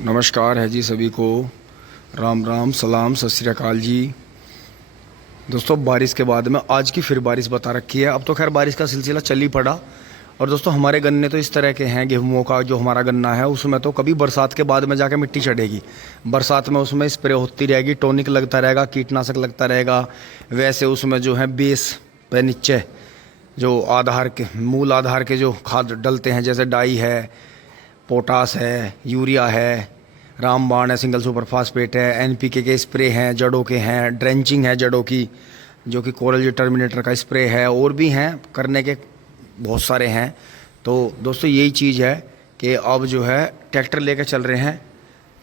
नमस्कार है जी सभी को। राम राम, सलाम, सत श्री अकाल जी। दोस्तों, बारिश के बाद में आज की फिर बारिश बता रखी है। अब तो खैर बारिश का सिलसिला चल ही पड़ा। और दोस्तों, हमारे गन्ने तो इस तरह के हैं, गेहूं का जो हमारा गन्ना है उसमें तो कभी बरसात के बाद में जाके मिट्टी चढ़ेगी। बरसात में उसमें स्प्रे होती रहेगी, टॉनिक लगता रहेगा, कीटनाशक लगता रहेगा। वैसे उसमें जो है बेस पे नीचे जो आधार के मूल आधार के जो खाद डलते हैं, जैसे डाई है, पोटास है, यूरिया है, रामबाण है, सिंगल सुपर फास्फेट है, एनपीके के स्प्रे हैं, जड़ों के हैं, ड्रेंचिंग है जड़ों की, जो कि कोरल जी टर्मिनेटर का स्प्रे है, और भी हैं करने के बहुत सारे हैं। तो दोस्तों, यही चीज़ है कि अब जो है ट्रैक्टर लेकर चल रहे हैं।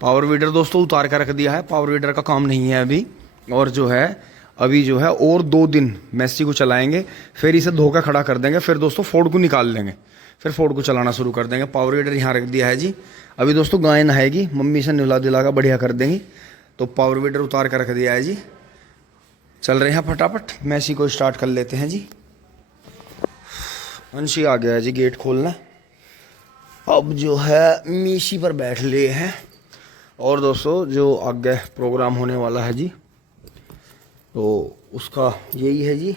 पावर वीडर दोस्तों उतार कर रख दिया है, पावर वीडर का काम नहीं है अभी। और जो है अभी जो है और 2 दिन मैसी को चलाएंगे, फिर इसे धोकर खड़ा कर देंगे, फिर दोस्तों फोर्ड को निकाल लेंगे, फिर फोर्ड को चलाना शुरू कर देंगे। पावर वीडर यहाँ रख दिया है जी। अभी दोस्तों गाय नहाएगी, मम्मी से नहला दिला कर बढ़िया कर देंगी, तो पावर वीडर उतार कर रख दिया है जी। चल रहे हैं फटाफट, मैसी को स्टार्ट कर लेते हैं जी। अंशी आ गया है जी गेट खोलना। अब जो है मीशी पर बैठ लिए हैं। और दोस्तों, जो आगे प्रोग्राम होने वाला है जी, तो उसका यही है जी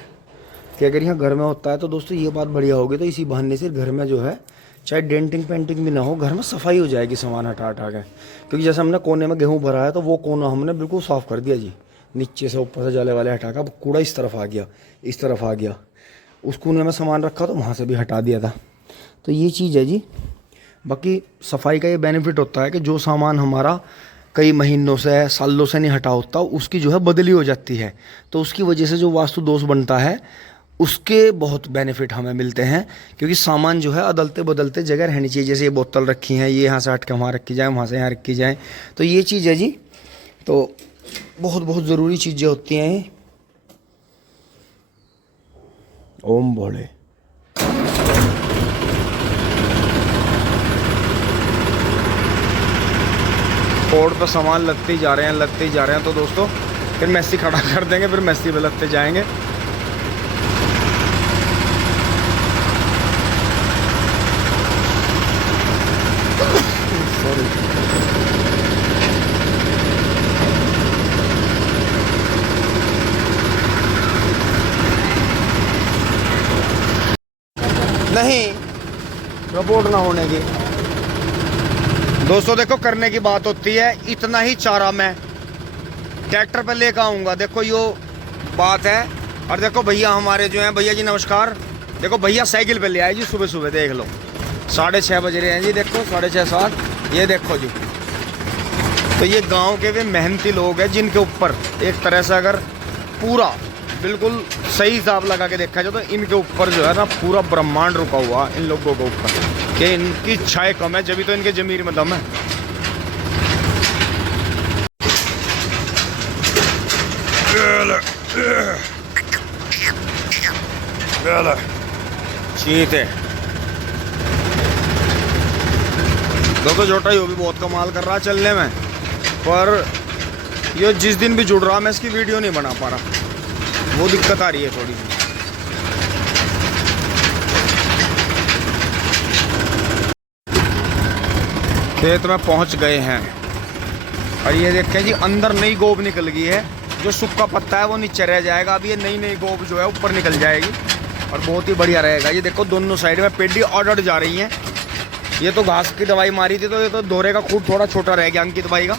कि अगर यहाँ घर में होता है तो दोस्तों ये बात बढ़िया होगी। तो इसी बहाने से घर में जो है चाहे डेंटिंग पेंटिंग भी ना हो, घर में सफाई हो जाएगी सामान हटा हटा के। क्योंकि जैसे हमने कोने में गेहूँ भरा है तो वो कोना हमने बिल्कुल साफ़ कर दिया जी, नीचे से ऊपर से जाले वाले हटा कर। अब कूड़ा इस तरफ आ गया, इस तरफ आ गया, उस कोने में सामान रखा तो वहाँ से भी हटा दिया था। तो ये चीज़ है जी। बाकी सफाई का ये बेनिफिट होता है कि जो सामान हमारा कई महीनों से सालों से नहीं हटा होता, उसकी जो है बदली हो जाती है। तो उसकी वजह से जो वास्तु दोष बनता है उसके बहुत बेनिफिट हमें मिलते हैं। क्योंकि सामान जो है अदलते बदलते जगह रहनी चाहिए। जैसे ये बोतल रखी हैं, ये यहाँ से हट के वहाँ रखी जाए, वहाँ से यहाँ रखी जाए, तो ये चीज़ है जी। तो बहुत बहुत ज़रूरी चीज़ें होती हैं। ओम भोले। फोर्ड पर सामान लगते ही जा रहे हैं, लगते ही जा रहे हैं। तो दोस्तों फिर मैसी खड़ा कर देंगे, फिर मैसी पे लगते जाएंगे। नहीं, रपोर्ट ना होने की। दोस्तों देखो, करने की बात होती है। इतना ही चारा मैं ट्रैक्टर पे लेकर आऊँगा, देखो यो बात है। और देखो भैया हमारे जो हैं, भैया जी नमस्कार। देखो भैया साइकिल पे ले आए जी सुबह सुबह, देख लो 6:30 बज रहे हैं जी। देखो 6:30-7, ये देखो जी। तो ये गांव के वे मेहनती लोग हैं जिनके ऊपर एक तरह से अगर पूरा बिल्कुल सही हिसाब लगा के देखा जाए तो इनके ऊपर जो है ना पूरा ब्रह्मांड रुका हुआ इन लोगों के ऊपर, कि इनकी इच्छाएं कम है, जब तो इनके जमीर में दम है। चीते दोस्तों, छोटा यो भी बहुत कमाल कर रहा है चलने में, पर ये जिस दिन भी जुड़ रहा मैं इसकी वीडियो नहीं बना पा रहा, वो दिक्कत आ रही है थोड़ी सी। खेत में पहुंच गए हैं और ये देखें जी, अंदर नई गोब निकल गई है। जो सूखा पत्ता है वो नीचे रह जाएगा, अब ये नई नई गोब जो है ऊपर निकल जाएगी और बहुत ही बढ़िया रहेगा। ये देखो दोनों साइड में पेड़ी ऑर्डर जा रही हैं। ये तो घास की दवाई मारी थी, तो ये तो दोहरे का खूब थोड़ा छोटा रह गया अंकित भाई का।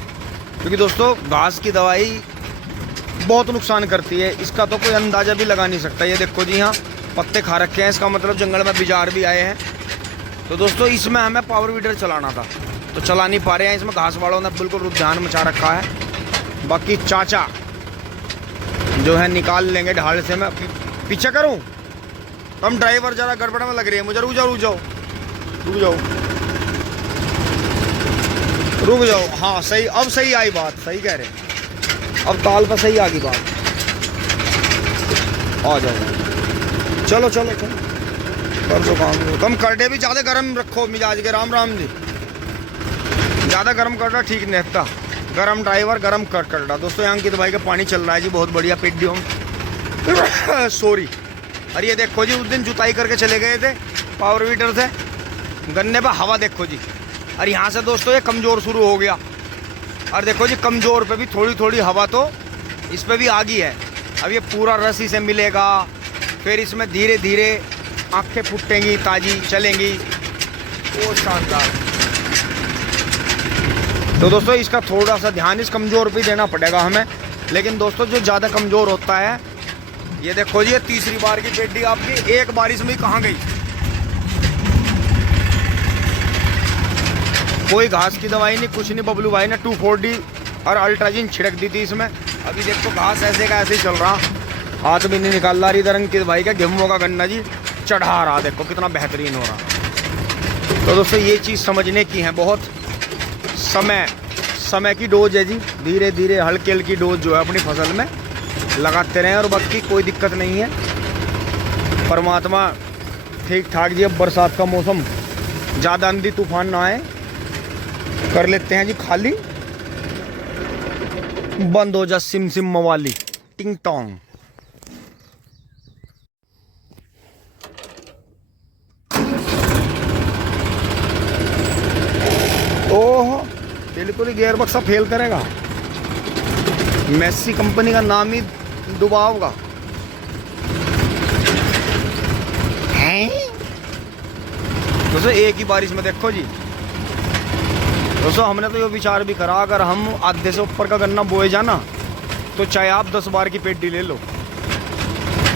क्योंकि दोस्तों घास की दवाई बहुत नुकसान करती है, इसका तो कोई अंदाज़ा भी लगा नहीं सकता। ये देखो जी, यहाँ पत्ते खा रखे हैं, इसका मतलब जंगल में बिजार भी आए हैं। तो दोस्तों इसमें हमें पावर वीडर चलाना था, तो चला नहीं पा रहे हैं। इसमें घास वालों ने बिल्कुल रुझान मचा रखा है। बाकी चाचा जो है निकाल लेंगे ढाल से। मैं पीछे करूँ? हम ड्राइवर ज़रा गड़बड़ में लग रही है मुझे। रुक जाओ रुक जाओ रुक जाओ रुक जाओ। हाँ सही, अब सही आई बात, सही कह रहे हैं, अब ताल पर सही आ गई बात। आ जाओ, चलो चलो चलो कर दो काम। कम करडे भी ज़्यादा गर्म रखो मिजाज के। राम राम जी। ज़्यादा गर्म कर रहा ठीक नहीं रहता, गरम ड्राइवर गरम कर रहा। दोस्तों यहाँ अंकित भाई का पानी चल रहा है जी, बहुत बढ़िया पेडियों सॉरी। और ये देखो जी, उस दिन जुताई करके चले गए थे पावर वीडर से, गन्ने पर हवा देखो जी। और यहाँ से दोस्तों ये कमज़ोर शुरू हो गया। और देखो जी कमज़ोर पे भी थोड़ी थोड़ी हवा तो इस पे भी आ गई है। अब ये पूरा रस इसे मिलेगा, फिर इसमें धीरे धीरे आंखें फूटेंगी, ताज़ी चलेंगी। वो शानदार। तो दोस्तों इसका थोड़ा सा ध्यान इस कमज़ोर पे देना पड़ेगा हमें। लेकिन दोस्तों जो ज़्यादा कमज़ोर होता है, ये देखो जी ये तीसरी बार की पेटी आपकी एक बारिश में ही कहाँ गई। कोई घास की दवाई नहीं, कुछ नहीं। बबलू भाई ने 2,4-D और अल्ट्राजिन छिड़क दी थी इसमें। अभी देखो घास ऐसे का ऐसे ही चल रहा, हाथ भी नहीं निकाल रहा। इधर अंकित भाई का गेहूं का गन्ना जी चढ़ा रहा, देखो कितना बेहतरीन हो रहा। तो दोस्तों ये चीज़ समझने की है, बहुत समय की डोज है जी। धीरे धीरे हल्की हल्की डोज जो है अपनी फसल में लगाते रहें और बाकी कोई दिक्कत नहीं है। परमात्मा ठीक ठाक जी। अब बरसात का मौसम, ज़्यादा आंधी तूफान ना आए, कर लेते हैं जी खाली। बंद हो जा सिम सिम मवाली टिंग टोंग। ओह बिल्कुल ही गियर बक्सा फेल करेगा। मेसी कंपनी का नाम ही डुबा होगा। दोस्तों एक ही बारिश में देखो जी। दोस्तों हमने तो ये विचार भी करा, अगर हम आधे से ऊपर का गन्ना बोए जाना तो चाहे आप 10 बार की पेटी ले लो,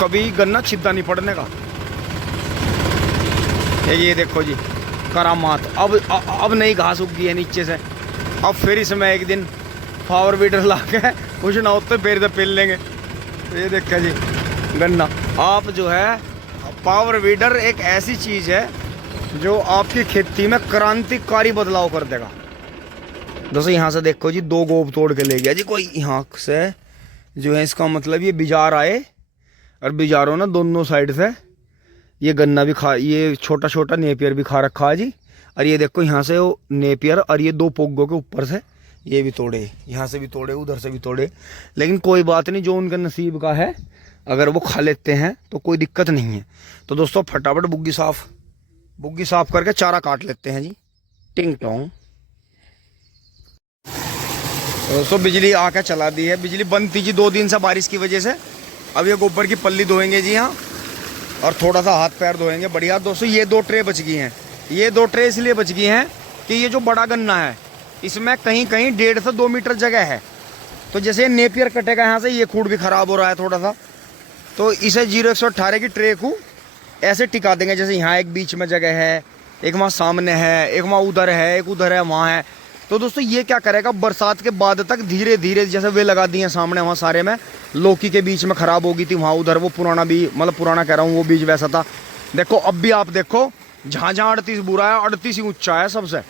कभी गन्ना छिद्दा नहीं पड़ने का। ये देखो जी करामात। अब नई घास उग गई है नीचे से। अब फिर इसमें एक दिन पावर वीडर ला के कुछ ना होते फिर से पेल लेंगे। तो ये देखा जी गन्ना। आप जो है पावर वीडर एक ऐसी चीज़ है जो आपकी खेती में क्रांतिकारी बदलाव कर देगा। दोस्तों यहाँ से देखो जी 2 गोब तोड़ के ले गया जी कोई यहाँ से, जो है इसका मतलब ये बिजार आए और बिजारों ना दोनों साइड से ये गन्ना भी खा, ये छोटा छोटा नेपियर भी खा रखा है जी। और ये देखो यहाँ से वो नेपियर और ये 2 पोगों के ऊपर से ये भी तोड़े, यहाँ से भी तोड़े, उधर से भी तोड़े। लेकिन कोई बात नहीं, जो उनका नसीब का है, अगर वो खा लेते हैं तो कोई दिक्कत नहीं है। तो दोस्तों फटाफट बुग्गी साफ करके चारा काट लेते हैं जी। टिंग टोंग। दोस्तों बिजली आके चला दी है। बिजली बंद थी जी 2 दिन से बारिश की वजह से। अब ये गोबर की पल्ली धोएंगे जी यहाँ और थोड़ा सा हाथ पैर धोएंगे बढ़िया। दोस्तों ये 2 ट्रे बच गई हैं। ये 2 ट्रे इसलिए बच गई हैं कि ये जो बड़ा गन्ना है इसमें कहीं कहीं 1.5 से 2 मीटर जगह है। तो जैसे नेपियर कटेगा यहाँ से, ये खूट भी ख़राब हो रहा है थोड़ा सा, तो इसे 0-118 की ट्रे को ऐसे टिका देंगे। जैसे यहाँ एक बीच में जगह है, एक वहाँ सामने है, एक वहाँ उधर है, एक उधर है, वहाँ है। तो दोस्तों ये क्या करेगा, बरसात के बाद तक धीरे धीरे, जैसे वे लगा दिए सामने वहाँ सारे में, लौकी के बीच में ख़राब हो गई थी वहाँ उधर, वो पुराना भी, मतलब पुराना कह रहा हूँ, वो बीज वैसा था। देखो अब भी आप देखो जहाँ जहाँ 38 बुरा है 38 ही ऊँचा है सबसे।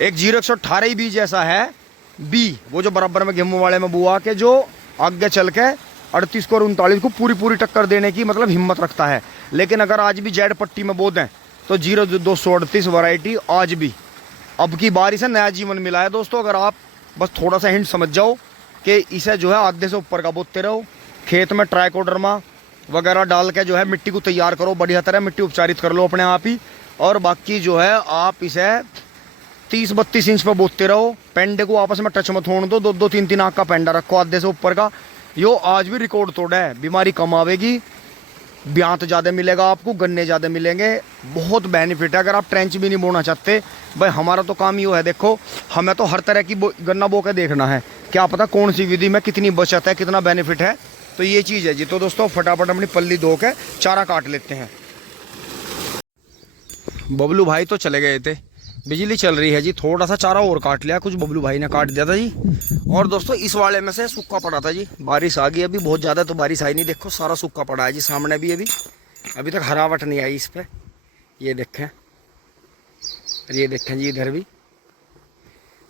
एक 0-118 ही बीज ऐसा है बी, वो जो बराबर में गेहूं वाले में बुआ के, जो आगे चल के 38 को और 39 को पूरी टक्कर देने की मतलब हिम्मत रखता है। लेकिन अगर आज भी जेड पट्टी में बो दें तो 0-238 वैरायटी आज भी, अब की बार इसे नया जीवन मिला है। दोस्तों अगर आप बस थोड़ा सा हिंट समझ जाओ कि इसे जो है आधे से ऊपर का बोते रहो, खेत में ट्राइकोडर्मा वगैरह डाल के जो है मिट्टी को तैयार करो, बढ़िया तरह मिट्टी उपचारित कर लो अपने आप ही। और बाकी जो है आप इसे 30-32 इंच पर बोते रहो। पेंडे को आपस में टच मत होने दो, 2-3 आँख का पेंडा रखो आधे से ऊपर का। यो आज भी रिकॉर्ड तोड़ा है। बीमारी कम आवेगी, ब्यांत ज़्यादा मिलेगा आपको, गन्ने ज़्यादा मिलेंगे, बहुत बेनिफिट है। अगर आप ट्रेंच भी नहीं बोना चाहते, भाई हमारा तो काम ये है, देखो हमें तो हर तरह की गन्ना बो के देखना है, क्या पता कौन सी विधि में कितनी बचत है, कितना बेनिफिट है। तो ये चीज़ है जी। तो दोस्तों फटाफट अपनी पल्ली धो के चारा काट लेते हैं। बबलू भाई तो चले गए थे, बिजली चल रही है जी, थोड़ा सा चारा और काट लिया, कुछ बबलू भाई ने काट दिया था जी। और दोस्तों इस वाले में से सूखा पड़ा था जी, बारिश आ गई अभी, बहुत ज़्यादा तो बारिश आई नहीं, देखो सारा सूखा पड़ा है जी। सामने भी अभी तक हरावट नहीं आई इस पर, ये देखें जी, इधर भी।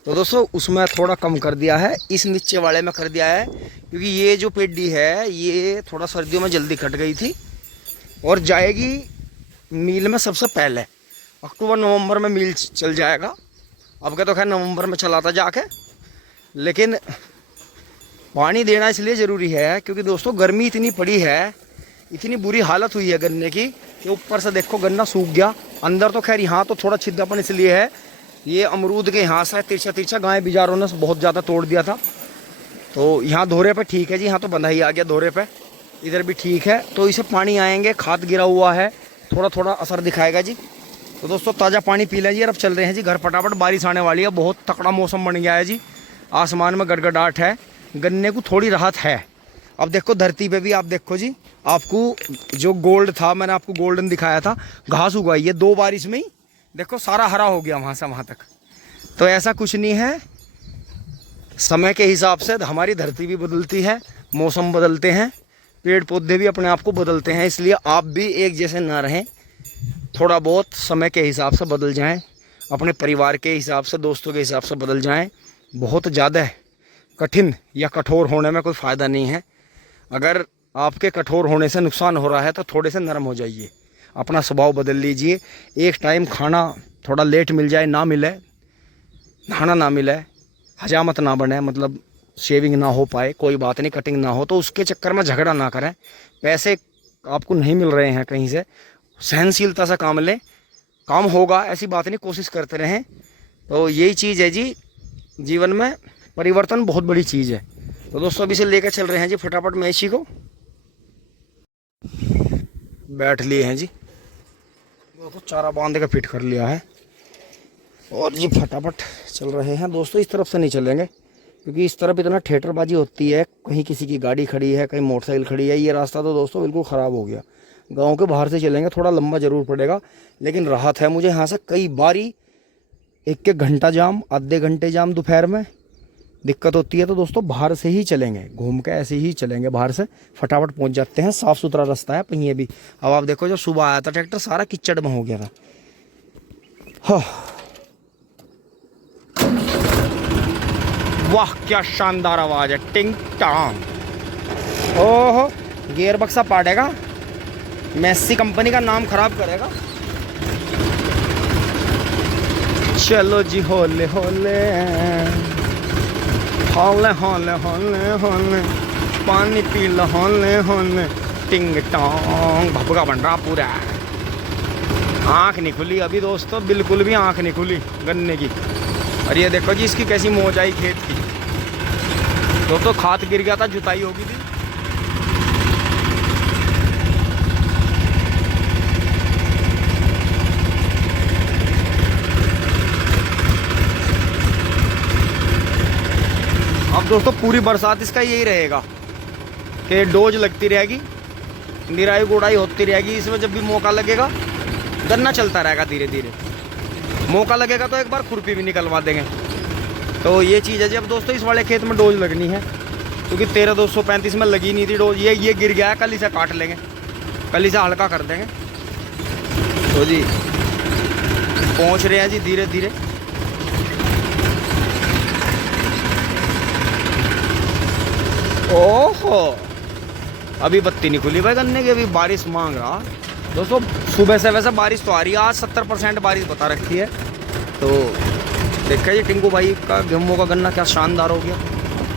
तो दोस्तों उसमें थोड़ा कम कर दिया है, इस नीचे वाले में कर दिया है, क्योंकि ये जो पेडी है ये थोड़ा सर्दियों में जल्दी कट गई थी और जाएगी मील में सबसे पहले। अक्टूबर-नवंबर में मील चल जाएगा। अब क्या तो खैर नवंबर में चला था जाके, लेकिन पानी देना इसलिए ज़रूरी है क्योंकि दोस्तों गर्मी इतनी पड़ी है, इतनी बुरी हालत हुई है गन्ने की कि ऊपर से देखो गन्ना सूख गया। अंदर तो खैर यहाँ तो थोड़ा छिद्दापन इसलिए है ये अमरूद के यहाँ से तिरछा तिरछा गाय बिजारों ने बहुत ज़्यादा तोड़ दिया था। तो यहाँ धोरे पे ठीक है जी, यहाँ तो बंधा ही आ गया धोरे पे, इधर भी ठीक है। तो इसे पानी आएंगे, खाद गिरा हुआ है, थोड़ा थोड़ा असर दिखाएगा जी। तो दोस्तों ताज़ा पानी पी लें जी। अब चल रहे हैं जी घर फटाफट, बारिश आने वाली है, बहुत तकड़ा मौसम बन गया है जी, आसमान में गड़गड़ाहट है, गन्ने को थोड़ी राहत है। अब देखो धरती पे भी आप देखो जी, आपको जो गोल्ड था, मैंने आपको गोल्डन दिखाया था, घास उगाई है 2 बारिश में ही, देखो सारा हरा हो गया वहाँ से वहाँ तक। तो ऐसा कुछ नहीं है, समय के हिसाब से हमारी धरती भी बदलती है, मौसम बदलते हैं, पेड़ पौधे भी अपने आप को बदलते हैं, इसलिए आप भी एक जैसे ना रहें, थोड़ा बहुत समय के हिसाब से बदल जाएं, अपने परिवार के हिसाब से, दोस्तों के हिसाब से बदल जाएं। बहुत ज़्यादा कठिन या कठोर होने में कोई फ़ायदा नहीं है। अगर आपके कठोर होने से नुकसान हो रहा है तो थोड़े से नरम हो जाइए, अपना स्वभाव बदल लीजिए। एक टाइम खाना थोड़ा लेट मिल जाए, ना मिले, नहाना ना मिले, हजामत ना बने, मतलब शेविंग ना हो पाए, कोई बात नहीं, कटिंग ना हो, तो उसके चक्कर में झगड़ा ना करें। पैसे आपको नहीं मिल रहे हैं कहीं से, सहनशीलता से काम लें, काम होगा ऐसी बात नहीं, कोशिश करते रहें। तो यही चीज़ है जी, जीवन में परिवर्तन बहुत बड़ी चीज़ है। तो दोस्तों अभी से लेकर चल रहे हैं जी फटाफट मवेशी को, बैठ लिए हैं जी, तो चारा बांध के फिट कर लिया है और जी फटाफट चल रहे हैं। दोस्तों इस तरफ से नहीं चलेंगे क्योंकि इस तरफ इतना थिएटरबाजी होती है, कहीं किसी की गाड़ी खड़ी है, कहीं मोटरसाइकिल खड़ी है, ये रास्ता तो दोस्तों बिल्कुल ख़राब हो गया। गांव के बाहर से चलेंगे, थोड़ा लंबा ज़रूर पड़ेगा, लेकिन राहत है मुझे यहाँ से। कई बारी 1-1 घंटा जाम, आधे घंटे जाम दोपहर में दिक्कत होती है। तो दोस्तों बाहर से ही चलेंगे, घूम के ऐसे ही चलेंगे, बाहर से फटाफट पहुंच जाते हैं। साफ़ सुथरा रास्ता है, पहिए भी। अब आप देखो जब सुबह आया था ट्रैक्टर सारा कीचड़ में हो गया था। हाँ वाह क्या शानदार आवाज़ है, टिंग टांग। ओहो गियर बक्सा पाटेगा, मेसी कंपनी का नाम खराब करेगा। चलो जी होले होले होले होले होले होले, पानी पी लो होले होले, टिंग टोंग। भपका बन रहा पूरा, आँख नहीं खुली अभी दोस्तों, बिल्कुल भी आँख नहीं खुली गन्ने की। और ये देखो जी इसकी कैसी मौज आई खेत की। दोस्तों खाद गिर गया था, जुताई होगी थी। अब दोस्तों पूरी बरसात इसका यही रहेगा कि डोज लगती रहेगी, निराई गुड़ाई होती रहेगी। इसमें जब भी मौका लगेगा गन्ना चलता रहेगा धीरे धीरे, मौका लगेगा तो एक बार खुरपी भी निकलवा देंगे। तो ये चीज़ है जी। अब दोस्तों इस वाले खेत में डोज लगनी है क्योंकि 13-235 में लगी नहीं थी डोज, ये गिर गया है, कल इसे काट लेंगे, कल इसे हल्का कर देंगे। तो जी पहुँच रहे हैं जी धीरे धीरे। ओहो अभी बत्ती नहीं खुली भाई गन्ने की, अभी बारिश मांग रहा। दोस्तों सुबह से वैसे बारिश तो आ रही है, आज 70% बारिश बता रखी है। तो देखा जी टिंकू भाई का गेहूं का गन्ना क्या शानदार हो गया।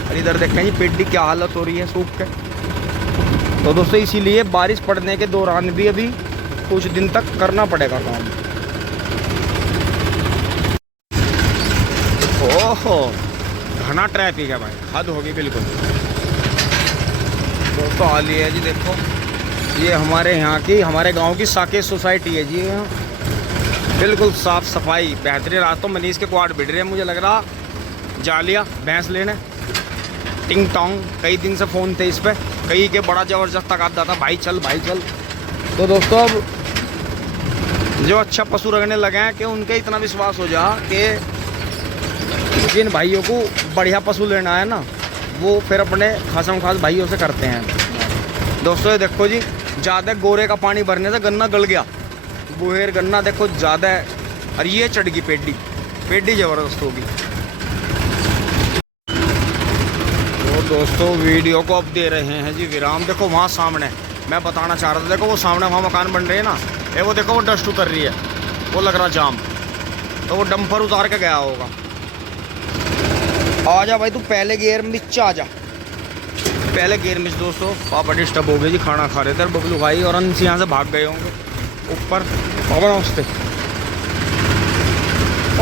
और इधर देखें जी पेड़ी क्या हालत हो रही है सूख के। तो दोस्तों इसीलिए बारिश पड़ने के दौरान भी अभी कुछ दिन तक करना पड़ेगा काम। ओहो घना ट्रैफिक है भाई, हद होगी बिल्कुल। दोस्तों हाल ही है जी, देखो ये हमारे यहाँ की, हमारे गांव की साकेत सोसाइटी है जी। यहाँ बिल्कुल साफ़ सफाई बेहतरीन। रात तो मनीष के क्वाड बिड़ रहे हैं, मुझे लग रहा जा लिया भैंस लेने। टिंग टोंग कई दिन से फ़ोन थे इस पर, कई के बड़ा ज़बरदस्त तकादा था भाई चल भाई चल। तो दोस्तों अब जो अच्छा पशु रखने लगे हैं कि उनके इतना विश्वास हो जा कि जिन भाइयों को बढ़िया पशु लेना है ना, वो फिर अपने खासम खास भाइयों से करते हैं। दोस्तों ये देखो जी ज़्यादा गोरे का पानी भरने से गन्ना गल गया, बुहेर गन्ना देखो ज़्यादा है। और ये चढ़ गई पेडी, पेडी ज़बरदस्त होगी। तो दोस्तों वीडियो को अब दे रहे हैं जी विराम। देखो वहाँ सामने मैं बताना चाह रहा था, देखो वो सामने वहाँ मकान बन रहे हैं ना, ये वो देखो वो डस्ट उतर रही है, वो लग रहा जाम, तो वो डंपर उतार के गया होगा। आ जा भाई तू पहले गियर में नीचे आ जा, पहले गियर में। दोस्तों पापा डिस्टर्ब हो गए जी, खाना खा रहे थे बबलू भाई, और अंश यहाँ से भाग गए होंगे ऊपर। पापा नमस्ते।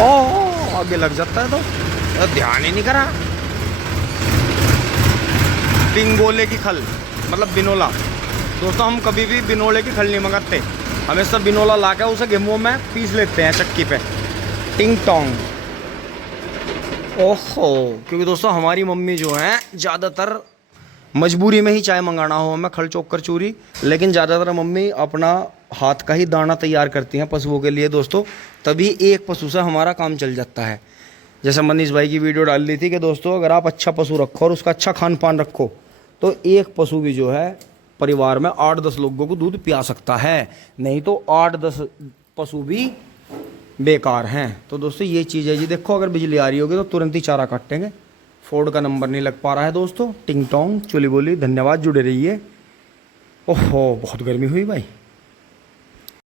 ओह आगे लग जाता है तो ध्यान ही नहीं करा। बिंगोले की खल मतलब बिनोला। दोस्तों हम कभी भी बिनोले की खल नहीं मंगाते, हमेशा बिनोला ला के उसे गेहूं में पीस लेते हैं चक्की पे। टिंग टोंग। ओहो, क्योंकि दोस्तों हमारी मम्मी जो है ज़्यादातर मजबूरी में ही चाय मंगाना हो हमें खल चोकर चूरी, लेकिन ज़्यादातर मम्मी अपना हाथ का ही दाना तैयार करती हैं पशुओं के लिए दोस्तों, तभी एक पशु से हमारा काम चल जाता है। जैसे मनीष भाई की वीडियो डाल दी थी कि दोस्तों अगर आप अच्छा पशु रखो और उसका अच्छा खान पान रखो तो एक पशु भी जो है परिवार में 8-10 लोगों को दूध पिया सकता है, नहीं तो 8-10 पशु भी बेकार हैं। तो दोस्तों ये चीज़ है जी। देखो अगर बिजली आ रही होगी तो तुरंत ही चारा काटेंगे। फोर्ड का नंबर नहीं लग पा रहा है दोस्तों। टिंग टोंग चुली बोली। धन्यवाद, जुड़े रहिए। ओहो बहुत गर्मी हुई भाई।